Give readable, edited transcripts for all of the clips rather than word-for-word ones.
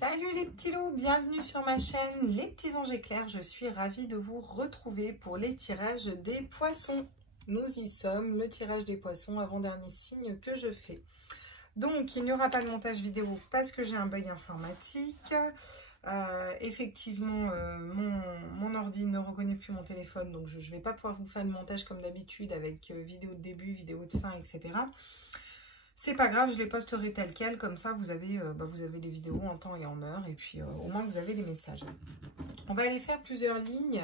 Salut les petits loups, bienvenue sur ma chaîne Les Petits Anges Éclairs. Je suis ravie de vous retrouver pour les tirages des poissons. Nous y sommes, le tirage des poissons, avant-dernier signe que je fais. Donc, il n'y aura pas de montage vidéo parce que j'ai un bug informatique. Effectivement, mon ordi ne reconnaît plus mon téléphone, donc je ne vais pas pouvoir vous faire le montage comme d'habitude avec vidéo de début, vidéo de fin, etc. C'est pas grave, je les posterai tel quel, comme ça vous avez les vidéos en temps et en heure, et puis au moins vous avez les messages. On va aller faire plusieurs lignes.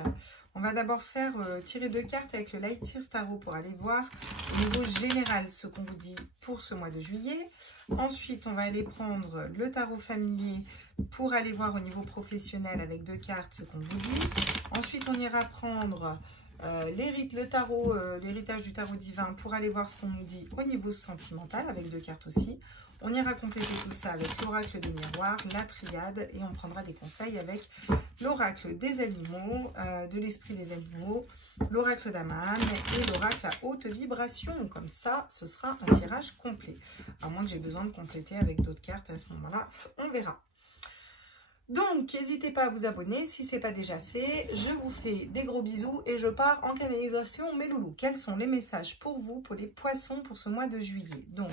On va d'abord faire tirer 2 cartes avec le Light Tears Tarot pour aller voir au niveau général ce qu'on vous dit pour ce mois de juillet. Ensuite, on va aller prendre le tarot familier pour aller voir au niveau professionnel avec 2 cartes ce qu'on vous dit. Ensuite, on ira prendre l'héritage du tarot divin pour aller voir ce qu'on nous dit au niveau sentimental avec 2 cartes aussi. On ira compléter tout ça avec l'oracle des miroirs, la triade, et on prendra des conseils avec l'oracle des animaux, de l'esprit des animaux, l'oracle d'Aman et l'oracle à haute vibration. Comme ça, ce sera un tirage complet. À moins que j'ai besoin de compléter avec d'autres cartes, à ce moment-là, on verra. Donc, n'hésitez pas à vous abonner si ce n'est pas déjà fait. Je vous fais des gros bisous et je pars en canalisation, mes loulous. Quels sont les messages pour vous, pour les poissons, pour ce mois de juillet? Donc,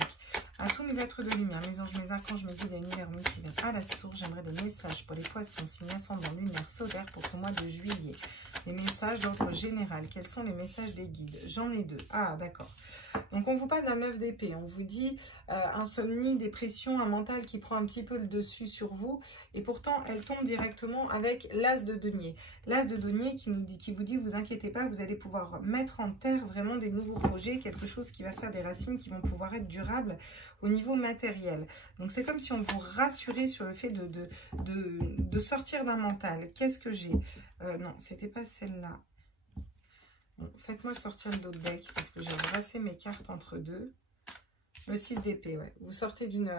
à tous mes êtres de lumière, mes anges, mes archanges, mes guides et univers multivers à la source, j'aimerais des messages pour les poissons, signes ascendant, lunaire, solaire pour ce mois de juillet. Les messages d'ordre général. Quels sont les messages des guides? J'en ai 2. Ah, d'accord. Donc, on vous parle d'un 9 d'épée. On vous dit insomnie, dépression, un mental qui prend un petit peu le dessus sur vous. Et pourtant, elle tombe directement avec l'as de denier. L'as de denier qui vous dit, vous inquiétez pas, vous allez pouvoir mettre en terre vraiment des nouveaux projets, quelque chose qui va faire des racines qui vont pouvoir être durables au niveau matériel. Donc, c'est comme si on vous rassurait sur le fait de sortir d'un mental. Qu'est-ce que j'ai? Non, c'était pas celle-là. Bon, faites-moi sortir le dos de deck parce que j'ai brassé mes cartes entre deux. Le 6 d'épée, ouais. Vous sortez d'une...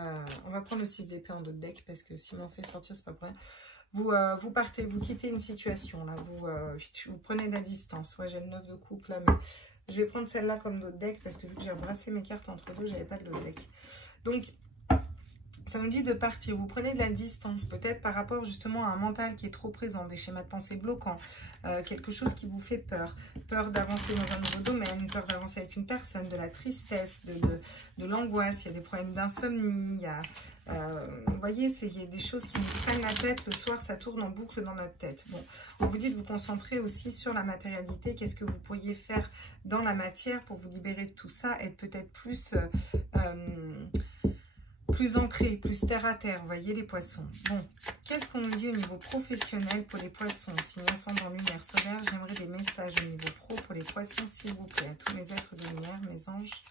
on va prendre le 6 d'épée en dos de deck parce que si on fait sortir, c'est pas pour rien. Vous partez, vous quittez une situation, là. Vous prenez de la distance. Ouais, j'ai le 9 de coupe, là, mais je vais prendre celle-là comme dos de deck parce que vu que j'ai brassé mes cartes entre deux, j'avais pas de dos de deck. Donc, ça nous dit de partir. Vous prenez de la distance, peut-être par rapport justement à un mental qui est trop présent, des schémas de pensée bloquants, quelque chose qui vous fait peur. Peur d'avancer dans un nouveau domaine, peur d'avancer avec une personne, de la tristesse, de l'angoisse. Il y a des problèmes d'insomnie. Vous voyez, il y a des choses qui nous prennent la tête. Le soir, ça tourne en boucle dans notre tête. Bon, on vous dit de vous concentrer aussi sur la matérialité. Qu'est-ce que vous pourriez faire dans la matière pour vous libérer de tout ça, être peut-être plus ancré, plus terre à terre, vous voyez les poissons. Bon, qu'est-ce qu'on nous dit au niveau professionnel pour les poissons? Signe ascendant, lunaire, solaire, j'aimerais des messages au niveau pro pour les poissons, s'il vous plaît. À tous mes êtres de lumière, mes anges.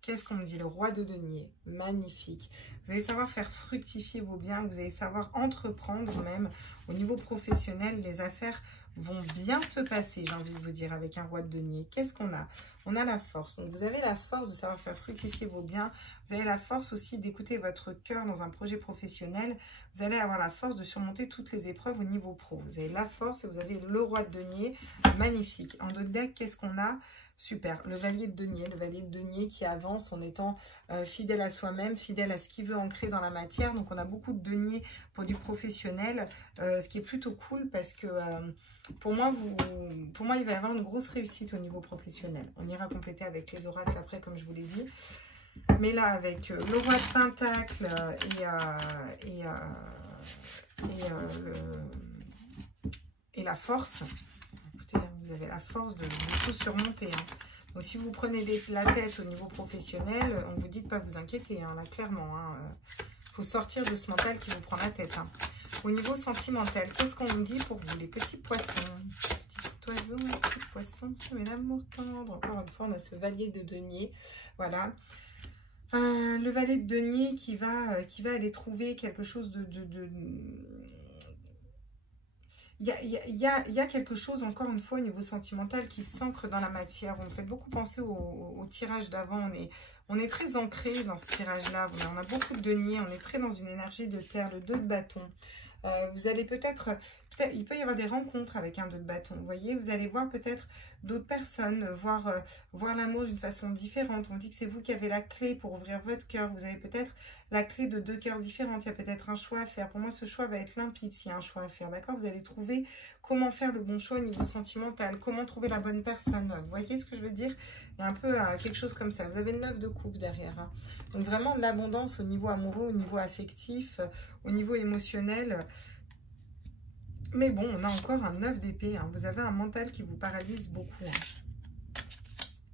Qu'est-ce qu'on me dit? Le roi de denier, magnifique. Vous allez savoir faire fructifier vos biens, vous allez savoir entreprendre même. Au niveau professionnel, les affaires vont bien se passer, j'ai envie de vous dire, avec un roi de denier. Qu'est-ce qu'on a? On a la force. Donc, vous avez la force de savoir faire fructifier vos biens. Vous avez la force aussi d'écouter votre cœur dans un projet professionnel. Vous allez avoir la force de surmonter toutes les épreuves au niveau pro. Vous avez la force et vous avez le roi de denier. Magnifique. En dos de deck, qu'est-ce qu'on a? Super, le valier de denier qui avance en étant fidèle à soi-même, fidèle à ce qu'il veut ancrer dans la matière. Donc, on a beaucoup de deniers pour du professionnel, ce qui est plutôt cool parce que pour moi, il va y avoir une grosse réussite au niveau professionnel. On ira compléter avec les oracles après, comme je vous l'ai dit. Mais là, avec le roi de pentacle et la force... Vous avez la force de tout surmonter. Hein. Donc, si vous prenez la tête au niveau professionnel, on vous dit de ne pas vous inquiéter, hein, là, clairement. Il faut sortir de ce mental qui vous prend la tête. Hein. Au niveau sentimental, qu'est-ce qu'on nous dit pour vous, les petits poissons? Petits oiseaux, petits poissons, c'est l'amour tendre. Encore une fois, on a ce valier de denier. Voilà. Le valet de denier qui va aller trouver quelque chose il y a quelque chose, encore une fois, au niveau sentimental qui s'ancre dans la matière. Vous me faites beaucoup penser au tirage d'avant. On est très ancré dans ce tirage-là. On a beaucoup de deniers. On est très dans une énergie de terre, le 2 de bâton. Vous allez peut-être, il peut y avoir des rencontres avec un 2 de bâton. Vous voyez, vous allez voir peut-être d'autres personnes, voir l'amour d'une façon différente. On dit que c'est vous qui avez la clé pour ouvrir votre cœur. Vous avez peut-être la clé de 2 cœurs différentes. Il y a peut-être un choix à faire. Pour moi, ce choix va être limpide s'il y a un choix à faire. D'accord? Vous allez trouver comment faire le bon choix au niveau sentimental. Comment trouver la bonne personne. Vous voyez ce que je veux dire? Il y a un peu quelque chose comme ça. Vous avez le 9 de coupe derrière. Hein. Donc vraiment de l'abondance au niveau amoureux, au niveau affectif, au niveau émotionnel. Mais bon, on a encore un 9 d'épée. Hein. Vous avez un mental qui vous paralyse beaucoup.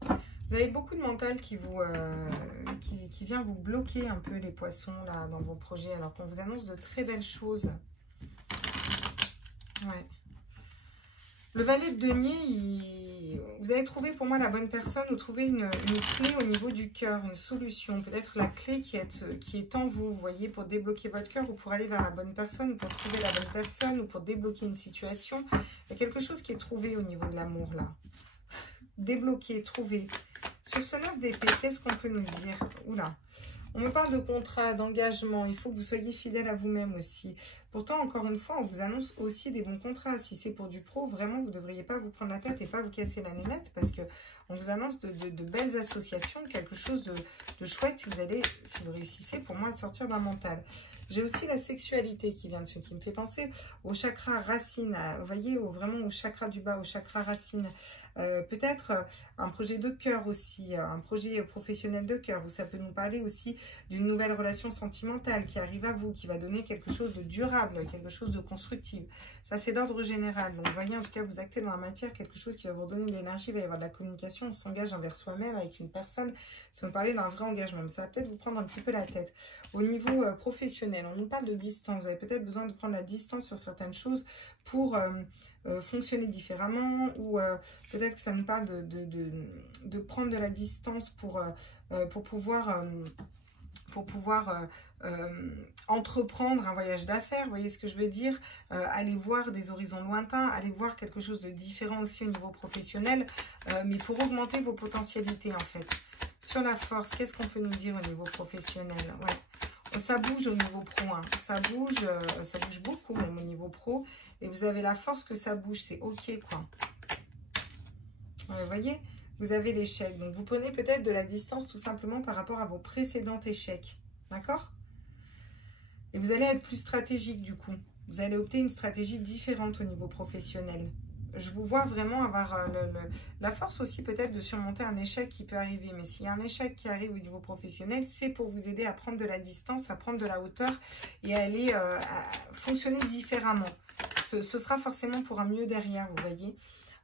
Hein. Vous avez beaucoup de mental qui vient vous bloquer un peu les poissons là dans vos projets, alors qu'on vous annonce de très belles choses. Ouais. Le valet de denier, vous allez trouver pour moi la bonne personne ou trouver une clé au niveau du cœur, une solution. Peut-être la clé qui est en vous, vous voyez, pour débloquer votre cœur ou pour aller vers la bonne personne, ou pour trouver la bonne personne ou pour débloquer une situation. Il y a quelque chose qui est trouvé au niveau de l'amour là. Débloquer, trouver. Sur ce 9 d'épée, qu'est-ce qu'on peut nous dire? Oula. On me parle de contrat, d'engagement. Il faut que vous soyez fidèle à vous-même aussi. Pourtant, encore une fois, on vous annonce aussi des bons contrats. Si c'est pour du pro, vraiment, vous ne devriez pas vous prendre la tête et pas vous casser la nénette parce qu'on vous annonce de belles associations, quelque chose de chouette si vous allez, si vous réussissez, pour moi, à sortir d'un mental. J'ai aussi la sexualité qui vient de ce qui me fait penser au chakra racine. Vous voyez, vraiment au chakra du bas, au chakra racine. Peut-être un projet de cœur aussi, un projet professionnel de cœur. Ça peut nous parler aussi d'une nouvelle relation sentimentale qui arrive à vous, qui va donner quelque chose de durable, quelque chose de constructif. Ça, c'est d'ordre général. Donc, vous voyez, en tout cas, vous actez dans la matière quelque chose qui va vous donner de l'énergie. Il va y avoir de la communication. On s'engage envers soi-même avec une personne. Si on parlait d'un vrai engagement, mais ça va peut-être vous prendre un petit peu la tête. Au niveau professionnel, on nous parle de distance. Vous avez peut-être besoin de prendre la distance sur certaines choses pour fonctionner différemment, ou peut-être que ça nous parle de prendre de la distance pour pouvoir entreprendre un voyage d'affaires. Vous voyez ce que je veux dire? Aller voir des horizons lointains, aller voir quelque chose de différent aussi au niveau professionnel, mais pour augmenter vos potentialités en fait. Sur la force, qu'est-ce qu'on peut nous dire au niveau professionnel? Ouais. Ça bouge au niveau pro, hein. Ça bouge beaucoup même au niveau pro. Et vous avez la force que ça bouge, c'est ok quoi. Ouais, vous voyez, vous avez l'échec. Donc vous prenez peut-être de la distance tout simplement par rapport à vos précédents échecs. D'accord? Et vous allez être plus stratégique du coup. Vous allez opter une stratégie différente au niveau professionnel. Je vous vois vraiment avoir la force aussi peut-être de surmonter un échec qui peut arriver. Mais s'il y a un échec qui arrive au niveau professionnel, c'est pour vous aider à prendre de la distance, à prendre de la hauteur et à aller à fonctionner différemment. Ce sera forcément pour un mieux derrière, vous voyez.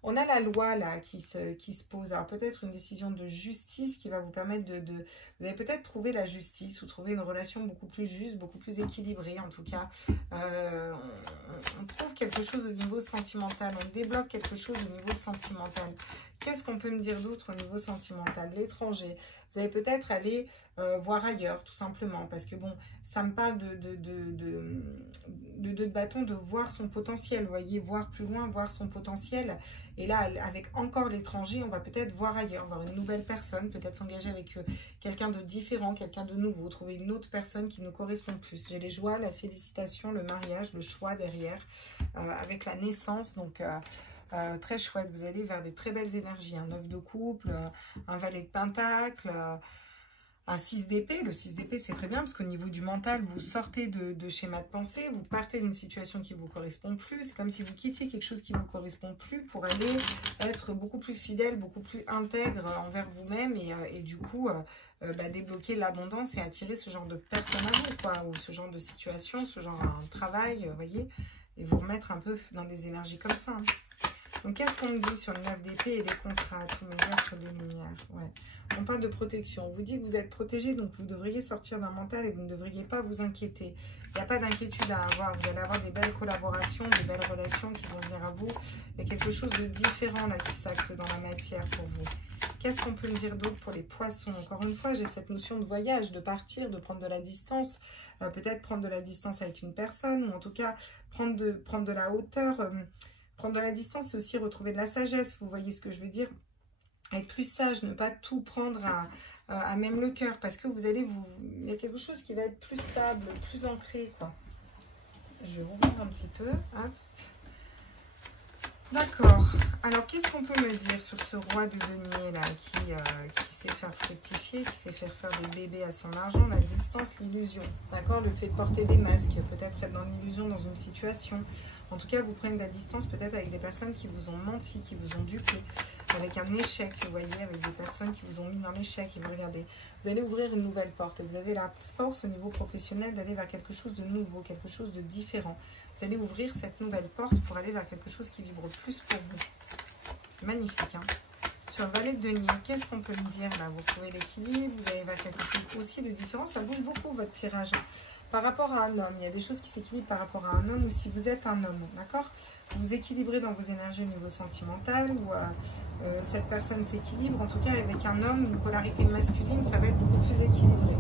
On a la loi là qui se pose. Alors peut-être une décision de justice qui va vous permettre vous allez peut-être trouver la justice ou trouver une relation beaucoup plus juste, beaucoup plus équilibrée en tout cas. On trouve quelque chose au niveau sentimental. On débloque quelque chose au niveau sentimental. Qu'est-ce qu'on peut me dire d'autre au niveau sentimental? L'étranger. Vous allez peut-être aller voir ailleurs, tout simplement. Parce que bon, ça me parle de bâton, de voir son potentiel. Vous voyez, voir plus loin, voir son potentiel. Et là, avec encore l'étranger, on va peut-être voir ailleurs, voir une nouvelle personne, peut-être s'engager avec quelqu'un de différent, quelqu'un de nouveau, trouver une autre personne qui nous correspond plus. J'ai les joies, la félicitation, le mariage, le choix derrière, avec la naissance. Donc, très chouette, vous allez vers des très belles énergies, un 9 de couple, un valet de pentacle, un 6 d'épée. Le 6 d'épée c'est très bien parce qu'au niveau du mental vous sortez de schéma de pensée, vous partez d'une situation qui ne vous correspond plus. C'est comme si vous quittiez quelque chose qui ne vous correspond plus pour aller être beaucoup plus fidèle, beaucoup plus intègre envers vous-même et du coup débloquer l'abondance et attirer ce genre de personne à vous, quoi, ou ce genre de situation, ce genre de travail, vous voyez, et vous remettre un peu dans des énergies comme ça, hein. Donc, qu'est-ce qu'on me dit sur le 9 d'épée et les contrats, tous mes êtres de lumière? Ouais. On parle de protection. On vous dit que vous êtes protégé, donc vous devriez sortir d'un mental et vous ne devriez pas vous inquiéter. Il n'y a pas d'inquiétude à avoir. Vous allez avoir des belles collaborations, des belles relations qui vont venir à vous. Il y a quelque chose de différent là qui s'acte dans la matière pour vous. Qu'est-ce qu'on peut me dire d'autre pour les poissons? Encore une fois, j'ai cette notion de voyage, de partir, de prendre de la distance. Peut-être prendre de la distance avec une personne ou en tout cas prendre de la hauteur. Prendre de la distance, c'est aussi retrouver de la sagesse, vous voyez ce que je veux dire? être plus sage, ne pas tout prendre à même le cœur, parce que vous allez il y a quelque chose qui va être plus stable, plus ancré, quoi. Je vais ouvrir un petit peu, hop. D'accord. Alors, qu'est-ce qu'on peut me dire sur ce roi de denier là qui sait faire fructifier, qui sait faire des bébés à son argent, la distance, l'illusion. D'accord, le fait de porter des masques, peut-être être dans l'illusion dans une situation. En tout cas, vous prenez de la distance peut-être avec des personnes qui vous ont menti, qui vous ont dupé, avec un échec, vous voyez, avec des personnes qui vous ont mis dans l'échec et vous regardez. Vous allez ouvrir une nouvelle porte et vous avez la force au niveau professionnel d'aller vers quelque chose de nouveau, quelque chose de différent. Vous allez ouvrir cette nouvelle porte pour aller vers quelque chose qui vibre plus pour vous. C'est magnifique, hein. Sur le valet de denier, qu'est-ce qu'on peut me dire là? Vous trouvez l'équilibre, vous allez vers quelque chose aussi de différent. Ça bouge beaucoup votre tirage. Par rapport à un homme, il y a des choses qui s'équilibrent par rapport à un homme, ou si vous êtes un homme, d'accord? Vous vous équilibrez dans vos énergies au niveau sentimental, ou cette personne s'équilibre. En tout cas, avec un homme, une polarité masculine, ça va être beaucoup plus équilibré.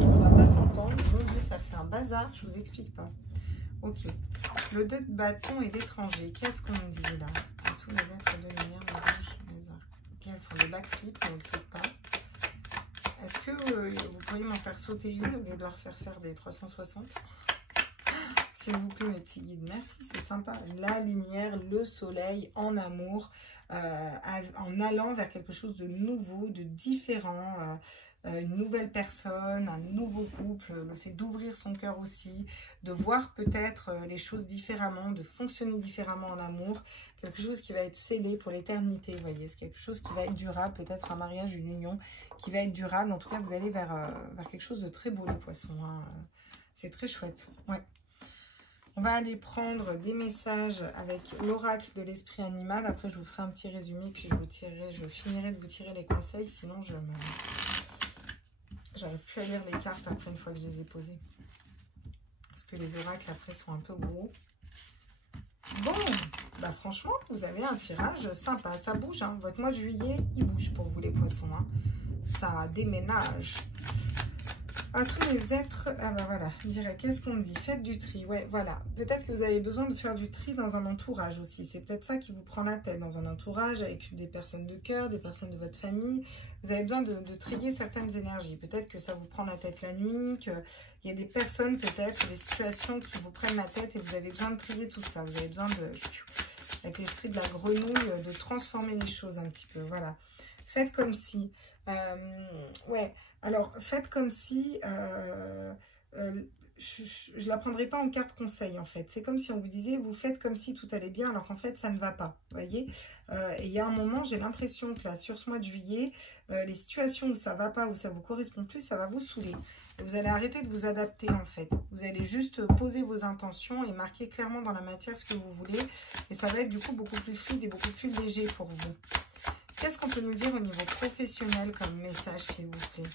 On va pas s'entendre. Mon Dieu, ça fait un bazar, je vous explique pas. Ok. Le 2 de bâton et l'étranger. Qu'est-ce qu'on me dit là? À tous les êtres de lumière, les anges, les arcs. Ok, elles font des backflips, mais elles ne sautent pas. Est-ce que vous pourriez m'en faire sauter une au lieu de leur faire des 360? S'il vous plaît, mes petits guides. Merci, c'est sympa. La lumière, le soleil, en amour, en allant vers quelque chose de nouveau, de différent, une nouvelle personne, un nouveau couple, le fait d'ouvrir son cœur aussi, de voir peut-être les choses différemment, de fonctionner différemment en amour, quelque chose qui va être scellé pour l'éternité, vous voyez, c'est quelque chose qui va être durable, peut-être un mariage, une union qui va être durable. En tout cas, vous allez vers quelque chose de très beau, les poissons, hein. C'est très chouette, ouais. On va aller prendre des messages avec l'oracle de l'esprit animal. Après, je vous ferai un petit résumé, puis je finirai de vous tirer les conseils. Sinon, j'arrive plus à lire les cartes après une fois que je les ai posées. Parce que les oracles, après, sont un peu gros. Bon, bah franchement, vous avez un tirage sympa. Ça bouge, hein. Votre mois de juillet, il bouge pour vous, les poissons, hein. Ça déménage. À tous les êtres, ah bah voilà, je dirais, qu'est-ce qu'on me dit? Faites du tri, ouais, voilà. Peut-être que vous avez besoin de faire du tri dans un entourage aussi. C'est peut-être ça qui vous prend la tête, dans un entourage avec des personnes de cœur, des personnes de votre famille. Vous avez besoin de trier certaines énergies. Peut-être que ça vous prend la tête la nuit, qu'il y a des personnes, peut-être, des situations qui vous prennent la tête et vous avez besoin de trier tout ça. Vous avez besoin de, avec l'esprit de la grenouille, de transformer les choses un petit peu, voilà. Faites comme si, ouais. Alors, faites comme si, je ne la prendrai pas en carte conseil, en fait. C'est comme si on vous disait, vous faites comme si tout allait bien, alors qu'en fait, ça ne va pas, vous voyez. Et il y a un moment, j'ai l'impression que là, sur ce mois de juillet, les situations où ça ne va pas, où ça ne vous correspond plus, ça va vous saouler. Et vous allez arrêter de vous adapter, en fait. Vous allez juste poser vos intentions et marquer clairement dans la matière ce que vous voulez. Et ça va être du coup beaucoup plus fluide et beaucoup plus léger pour vous. Qu'est-ce qu'on peut nous dire au niveau professionnel comme message, s'il vous plaît?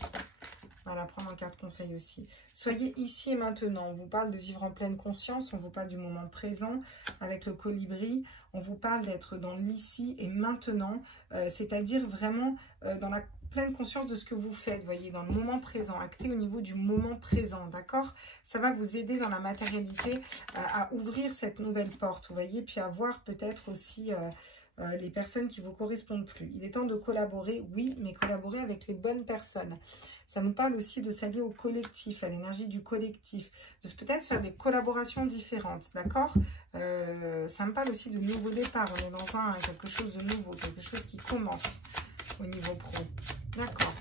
Voilà, prendre en carte conseil aussi. Soyez ici et maintenant. On vous parle de vivre en pleine conscience. On vous parle du moment présent avec le colibri. On vous parle d'être dans l'ici et maintenant. C'est-à-dire vraiment dans la pleine conscience de ce que vous faites. Vous voyez, dans le moment présent. Acté au niveau du moment présent. D'accord? Ça va vous aider dans la matérialité à ouvrir cette nouvelle porte. Vous voyez, puis à voir peut-être aussi... les personnes qui ne vous correspondent plus. Il est temps de collaborer, oui, mais collaborer avec les bonnes personnes. Ça nous parle aussi de s'allier au collectif, à l'énergie du collectif, de peut-être faire des collaborations différentes, d'accord? Ça me parle aussi de nouveaux départs. On est dans quelque chose de nouveau, quelque chose qui commence au niveau pro. D'accord.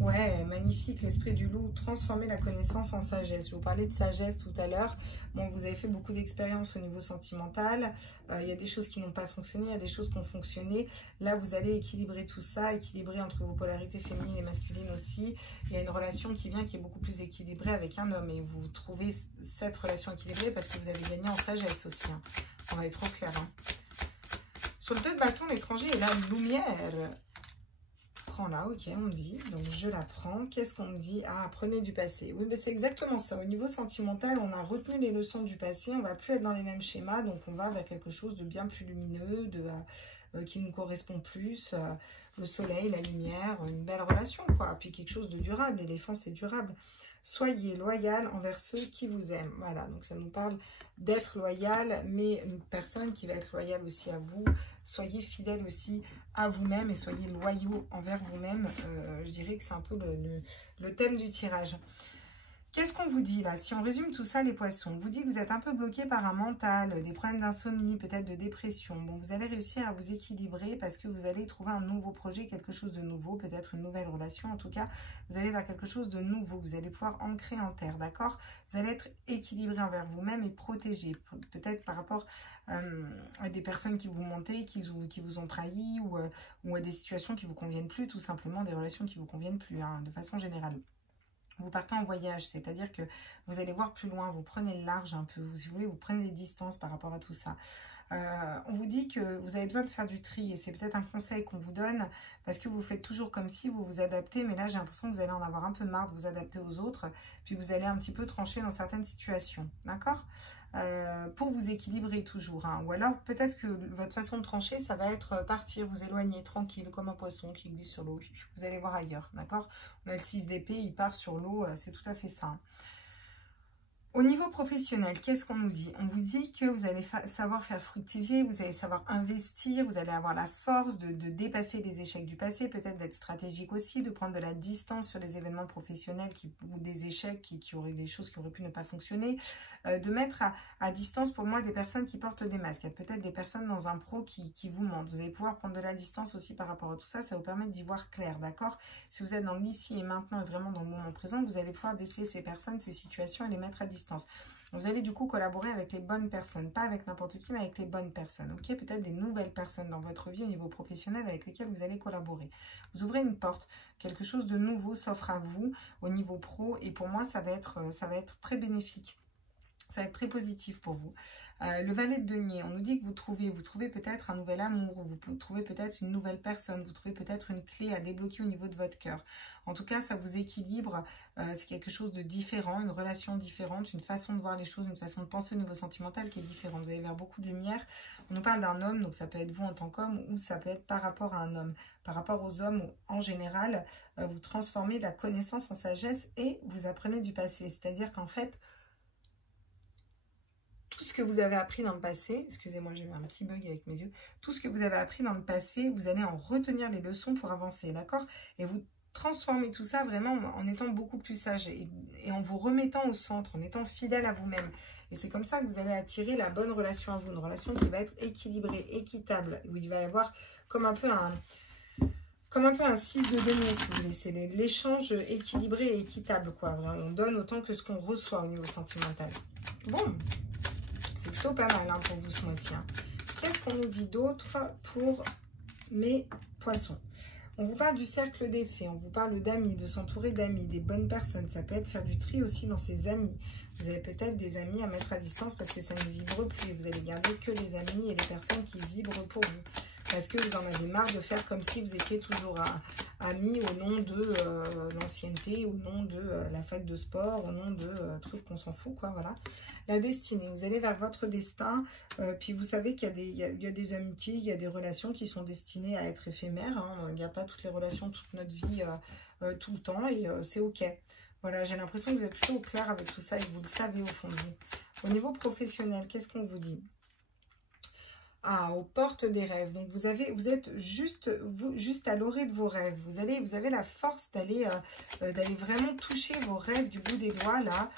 Ouais, magnifique, l'esprit du loup, transformer la connaissance en sagesse. Je vous parlais de sagesse tout à l'heure. Bon, vous avez fait beaucoup d'expériences au niveau sentimental. Il y a des choses qui n'ont pas fonctionné, il y a des choses qui ont fonctionné. Là, vous allez équilibrer tout ça, équilibrer entre vos polarités féminines et masculines aussi. Il y a une relation qui vient, qui est beaucoup plus équilibrée avec un homme. Et vous trouvez cette relation équilibrée parce que vous avez gagné en sagesse aussi, hein. On va être trop clair, hein. Sur le 2 de bâton, l'étranger est la lumière. Là, ok, on me dit, donc je la prends. Qu'est-ce qu'on me dit? Ah, prenez du passé. Oui, mais c'est exactement ça. Au niveau sentimental, on a retenu les leçons du passé, on va plus être dans les mêmes schémas, donc on va vers quelque chose de bien plus lumineux, qui nous correspond plus, le soleil, la lumière, une belle relation, quoi. Puis quelque chose de durable. L'éléphant, c'est durable. Soyez loyal envers ceux qui vous aiment. Voilà, donc ça nous parle d'être loyal, mais une personne qui va être loyale aussi à vous. Soyez fidèle aussi à vous-même et soyez loyaux envers vous-même. Je dirais que c'est un peu le thème du tirage. Qu'est-ce qu'on vous dit là? Si on résume tout ça, les poissons, on vous dit que vous êtes un peu bloqué par un mental, des problèmes d'insomnie, peut-être de dépression. Bon, vous allez réussir à vous équilibrer parce que vous allez trouver un nouveau projet, quelque chose de nouveau, peut-être une nouvelle relation. En tout cas, vous allez vers quelque chose de nouveau. Vous allez pouvoir ancrer en terre, d'accord? Vous allez être équilibré envers vous-même et protégé. Peut-être par rapport à des personnes qui vous mentaient, qui vous ont trahi ou à des situations qui ne vous conviennent plus, tout simplement des relations qui ne vous conviennent plus, hein, de façon générale. Vous partez en voyage, c'est-à-dire que vous allez voir plus loin, vous prenez le large un peu, si vous voulez, vous prenez des distances par rapport à tout ça. On vous dit que vous avez besoin de faire du tri et c'est peut-être un conseil qu'on vous donne parce que vous faites toujours comme si vous vous adaptez, mais là j'ai l'impression que vous allez en avoir un peu marre de vous adapter aux autres, puis vous allez un petit peu trancher dans certaines situations, d'accord? Pour vous équilibrer toujours, hein. Ou alors peut-être que votre façon de trancher, ça va être partir, vous éloigner tranquille comme un poisson qui glisse sur l'eau, vous allez voir ailleurs, d'accord? On a le 6 d'épée, il part sur l'eau, c'est tout à fait ça, hein. Au niveau professionnel, qu'est-ce qu'on nous dit? On vous dit que vous allez savoir faire fructifier, vous allez savoir investir, vous allez avoir la force de dépasser les échecs du passé, peut-être d'être stratégique aussi, de prendre de la distance sur les événements professionnels ou des échecs qui auraient des choses qui auraient pu ne pas fonctionner, de mettre à distance pour moi des personnes qui portent des masques. Il y a peut-être des personnes dans un pro qui vous mentent. Vous allez pouvoir prendre de la distance aussi par rapport à tout ça, ça vous permet d'y voir clair, d'accord? Si vous êtes dans l'ici et maintenant et vraiment dans le moment présent, vous allez pouvoir déceler ces personnes, ces situations et les mettre à distance. Vous allez du coup collaborer avec les bonnes personnes, pas avec n'importe qui, mais avec les bonnes personnes, ok? Peut-être des nouvelles personnes dans votre vie au niveau professionnel avec lesquelles vous allez collaborer. Vous ouvrez une porte, quelque chose de nouveau s'offre à vous au niveau pro et pour moi ça va être très bénéfique. Ça va être très positif pour vous. Le valet de denier, on nous dit que vous trouvez peut-être un nouvel amour, vous trouvez peut-être une nouvelle personne, vous trouvez peut-être une clé à débloquer au niveau de votre cœur. En tout cas, ça vous équilibre, c'est quelque chose de différent, une relation différente, une façon de voir les choses, une façon de penser au niveau sentimental qui est différente. Vous allez vers beaucoup de lumière. On nous parle d'un homme, donc ça peut être vous en tant qu'homme ou ça peut être par rapport à un homme. Par rapport aux hommes, en général, vous transformez la connaissance en sagesse et vous apprenez du passé. C'est-à-dire qu'en fait, tout ce que vous avez appris dans le passé, excusez-moi, j'ai eu un petit bug avec mes yeux, tout ce que vous avez appris dans le passé, vous allez en retenir les leçons pour avancer, d'accord? Et vous transformez tout ça vraiment en étant beaucoup plus sage et en vous remettant au centre, en étant fidèle à vous-même. Et c'est comme ça que vous allez attirer la bonne relation à vous, une relation qui va être équilibrée, équitable, où il va y avoir comme un peu un 6 de denier, si vous voulez. C'est l'échange équilibré et équitable, quoi. On donne autant que ce qu'on reçoit au niveau sentimental. Bon. C'est plutôt pas mal hein, pour vous ce mois-ci. Hein. Qu'est-ce qu'on nous dit d'autre pour mes poissons? On vous parle du cercle des fées, on vous parle d'amis, de s'entourer d'amis, des bonnes personnes. Ça peut être faire du tri aussi dans ses amis. Vous avez peut-être des amis à mettre à distance parce que ça ne vibre plus. Vous allez garder que les amis et les personnes qui vibrent pour vous. Parce que vous en avez marre de faire comme si vous étiez toujours amis au nom de l'ancienneté, au nom de la fac de sport, au nom de trucs qu'on s'en fout, quoi, voilà. La destinée, vous allez vers votre destin, puis vous savez qu'il y a des amitiés, il y a des relations qui sont destinées à être éphémères, hein. Il n'y a pas toutes les relations, toute notre vie, tout le temps, et c'est ok. Voilà, j'ai l'impression que vous êtes plutôt au clair avec tout ça et que vous le savez au fond de vous. Au niveau professionnel, qu'est-ce qu'on vous dit ? Ah, aux portes des rêves. Donc, vous êtes juste à l'orée de vos rêves. Vous avez la force d'aller vraiment toucher vos rêves du bout des doigts, là.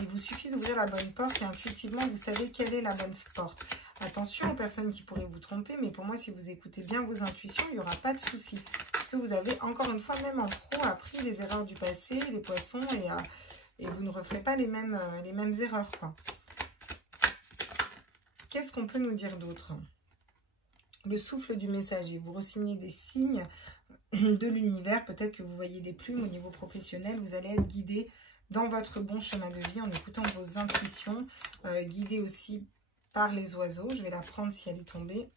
Il vous suffit d'ouvrir la bonne porte et intuitivement, vous savez quelle est la bonne porte. Attention aux personnes qui pourraient vous tromper, mais pour moi, si vous écoutez bien vos intuitions, il n'y aura pas de souci. Parce que vous avez, encore une fois, même en pro, appris les erreurs du passé, les poissons, et vous ne referez pas les mêmes erreurs, quoi. Qu'est-ce qu'on peut nous dire d'autre? Le souffle du messager. Vous re-signez des signes de l'univers. Peut-être que vous voyez des plumes au niveau professionnel. Vous allez être guidé dans votre bon chemin de vie en écoutant vos intuitions. Guidé aussi par les oiseaux. Je vais la prendre si elle est tombée.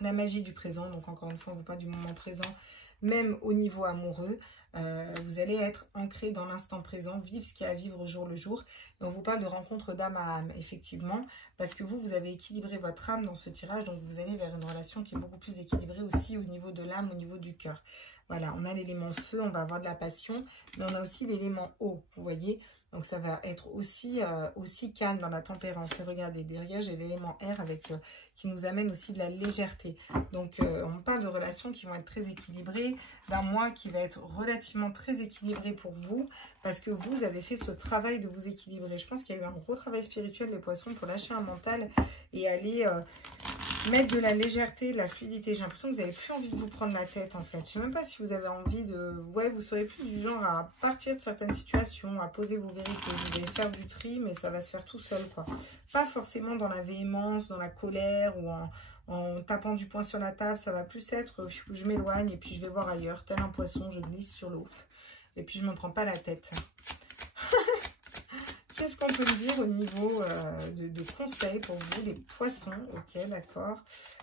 La magie du présent. Donc encore une fois, on ne vous parle du moment présent. même au niveau amoureux, vous allez être ancré dans l'instant présent, vivre ce qu'il y a à vivre au jour le jour. Et on vous parle de rencontre d'âme à âme, effectivement, parce que vous avez équilibré votre âme dans ce tirage, donc vous allez vers une relation qui est beaucoup plus équilibrée aussi au niveau de l'âme, au niveau du cœur. Voilà, on a l'élément feu, on va avoir de la passion, mais on a aussi l'élément eau, vous voyez. Donc ça va être aussi calme dans la tempérance. Et regardez, derrière j'ai l'élément air avec qui nous amène aussi de la légèreté. Donc on parle de relations qui vont être très équilibrées, d'un mois qui va être relativement très équilibré pour vous, parce que vous avez fait ce travail de vous équilibrer. Je pense qu'il y a eu un gros travail spirituel les poissons pour lâcher un mental et aller mettre de la légèreté, de la fluidité. J'ai l'impression que vous n'avez plus envie de vous prendre la tête en fait. Je ne sais même pas si vous avez envie de... Ouais, vous serez plus du genre à partir de certaines situations, à poser vos vérités. Vous allez faire du tri, mais ça va se faire tout seul, quoi. Pas forcément dans la véhémence, dans la colère ou en tapant du poing sur la table. Ça va plus être je m'éloigne et puis je vais voir ailleurs. Tel un poisson, je glisse sur l'eau. Et puis je ne me prends pas la tête. Qu'est-ce qu'on peut me dire au niveau de conseils pour vous, les poissons? Ok, d'accord.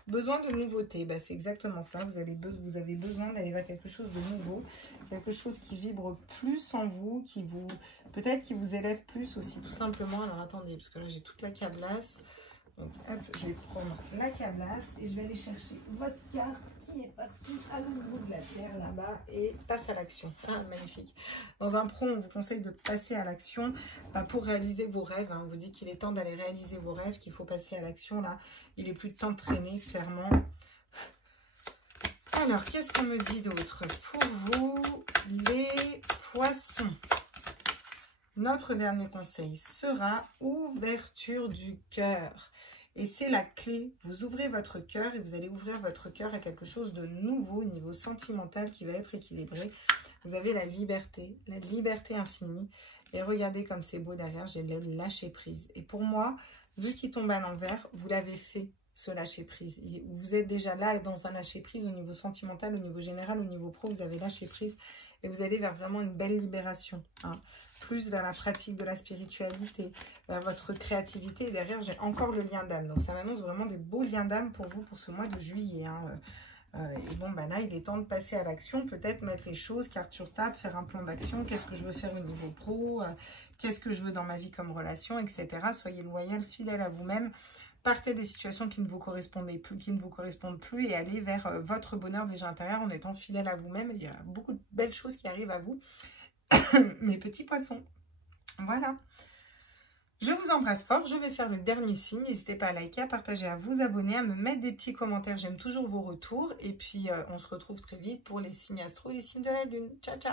Besoin de nouveautés, bah, c'est exactement ça. Vous avez besoin d'aller vers quelque chose de nouveau, quelque chose qui vibre plus en vous, qui vous peut-être qui vous élève plus aussi, tout simplement. Alors attendez, parce que là j'ai toute la cablasse. Donc hop, je vais prendre la cablasse et je vais aller chercher votre carte qui est partie à l'autre bout de la terre là-bas et passe à l'action. Ah, magnifique. Dans un pro, on vous conseille de passer à l'action pour réaliser vos rêves. Hein. On vous dit qu'il est temps d'aller réaliser vos rêves, qu'il faut passer à l'action là. Il est plus de temps de traîner, clairement. Alors, qu'est-ce qu'on me dit d'autre pour vous, les poissons? Notre dernier conseil sera ouverture du cœur. Et c'est la clé. Vous ouvrez votre cœur et vous allez ouvrir votre cœur à quelque chose de nouveau au niveau sentimental qui va être équilibré. Vous avez la liberté infinie. Et regardez comme c'est beau derrière, j'ai le lâcher prise. Et pour moi, vu qu'il tombe à l'envers, vous l'avez fait, ce lâcher prise. Vous êtes déjà là et dans un lâcher prise au niveau sentimental, au niveau général, au niveau pro, vous avez lâché prise. Et vous allez vers vraiment une belle libération. Hein. Plus vers la pratique de la spiritualité, vers votre créativité. Et derrière, j'ai encore le lien d'âme. Donc, ça m'annonce vraiment des beaux liens d'âme pour vous pour ce mois de juillet. Hein. Et bon, bah là, il est temps de passer à l'action. Peut-être mettre les choses, carte sur table, faire un plan d'action. Qu'est-ce que je veux faire au niveau pro? Qu'est-ce que je veux dans ma vie comme relation, etc. Soyez loyal, fidèle à vous-même. Partez des situations qui ne vous correspondent plus et allez vers votre bonheur déjà intérieur en étant fidèle à vous-même. Il y a beaucoup de belles choses qui arrivent à vous, mes petits poissons. Voilà. Je vous embrasse fort. Je vais faire le dernier signe. N'hésitez pas à liker, à partager, à vous abonner, à me mettre des petits commentaires. J'aime toujours vos retours. Et puis, on se retrouve très vite pour les signes astro, les signes de la lune. Ciao, ciao.